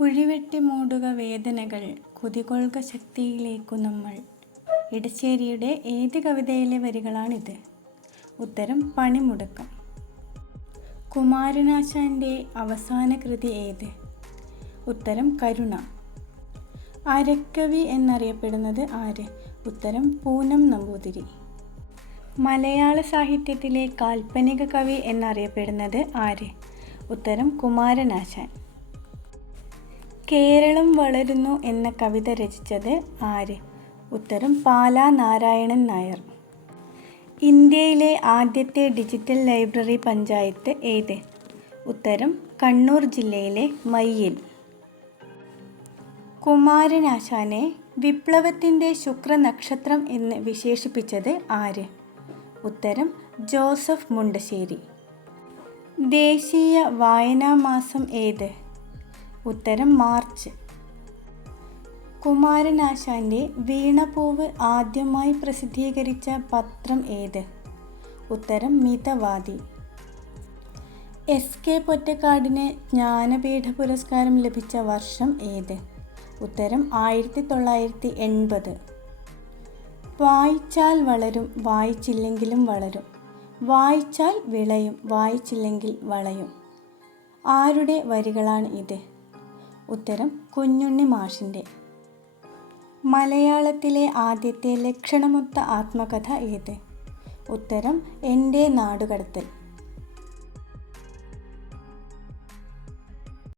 കുഴിവെട്ടി മൂടുക വേദനകൾ കുതികൊള്ളുക ശക്തിയിലേക്കു നമ്മൾ. ഇടശ്ശേരിയുടെ ഏത് കവിതയിലെ വരികളാണിത്? ഉത്തരം പണിമുടക്കം. കുമാരനാശാന്റെ അവസാന കൃതി ഏത്? ഉത്തരം കരുണ. അരക്കവി എന്നറിയപ്പെടുന്നത് ആര്? ഉത്തരം പൂനം നമ്പൂതിരി. മലയാള സാഹിത്യത്തിലെ കാൽപ്പനിക കവി എന്നറിയപ്പെടുന്നത് ആര്? ഉത്തരം കുമാരനാശാൻ. കേരളം വളരുന്നു എന്ന കവിത രചിച്ചത് ആര്? ഉത്തരം പാലാ നാരായണൻ നായർ. ഇന്ത്യയിലെ ആദ്യത്തെ ഡിജിറ്റൽ ലൈബ്രറി പഞ്ചായത്ത് ഏത്? ഉത്തരം കണ്ണൂർ ജില്ലയിലെ മയ്യിൽ. കുമാരനാശാനെ വിപ്ലവത്തിന്റെ ശുക്രനക്ഷത്രം എന്ന് വിശേഷിപ്പിച്ചത് ആര്? ഉത്തരം ജോസഫ് മുണ്ടശ്ശേരി. ദേശീയ വായനാ മാസം ഏത്? ഉത്തരം മാർച്ച്. കുമാരനാശാന്റെ വീണപൂവ് ആദ്യമായി പ്രസിദ്ധീകരിച്ച പത്രം ഏത്? ഉത്തരം മിതവാദി. എസ് കെ പൊറ്റക്കാടിന് ജ്ഞാനപീഠ പുരസ്കാരം ലഭിച്ച വർഷം ഏത്? ഉത്തരം ആയിരത്തി തൊള്ളായിരത്തി എൺപത് വായിച്ചാൽ വളരും വായിച്ചില്ലെങ്കിലും വളരും. വായിച്ചാൽ വിളയും വായിച്ചില്ലെങ്കിൽ വളയും. ആരുടെ വരികളാണ് ഇത്? ഉത്തരം കുഞ്ഞുണ്ണി മാഷിന്റെ. മലയാളത്തിലെ ആദ്യത്തെ ലക്ഷണമൊത്ത ആത്മകഥ ഏത്? ഉത്തരം എന്റെ നാടുകടത്തൽ.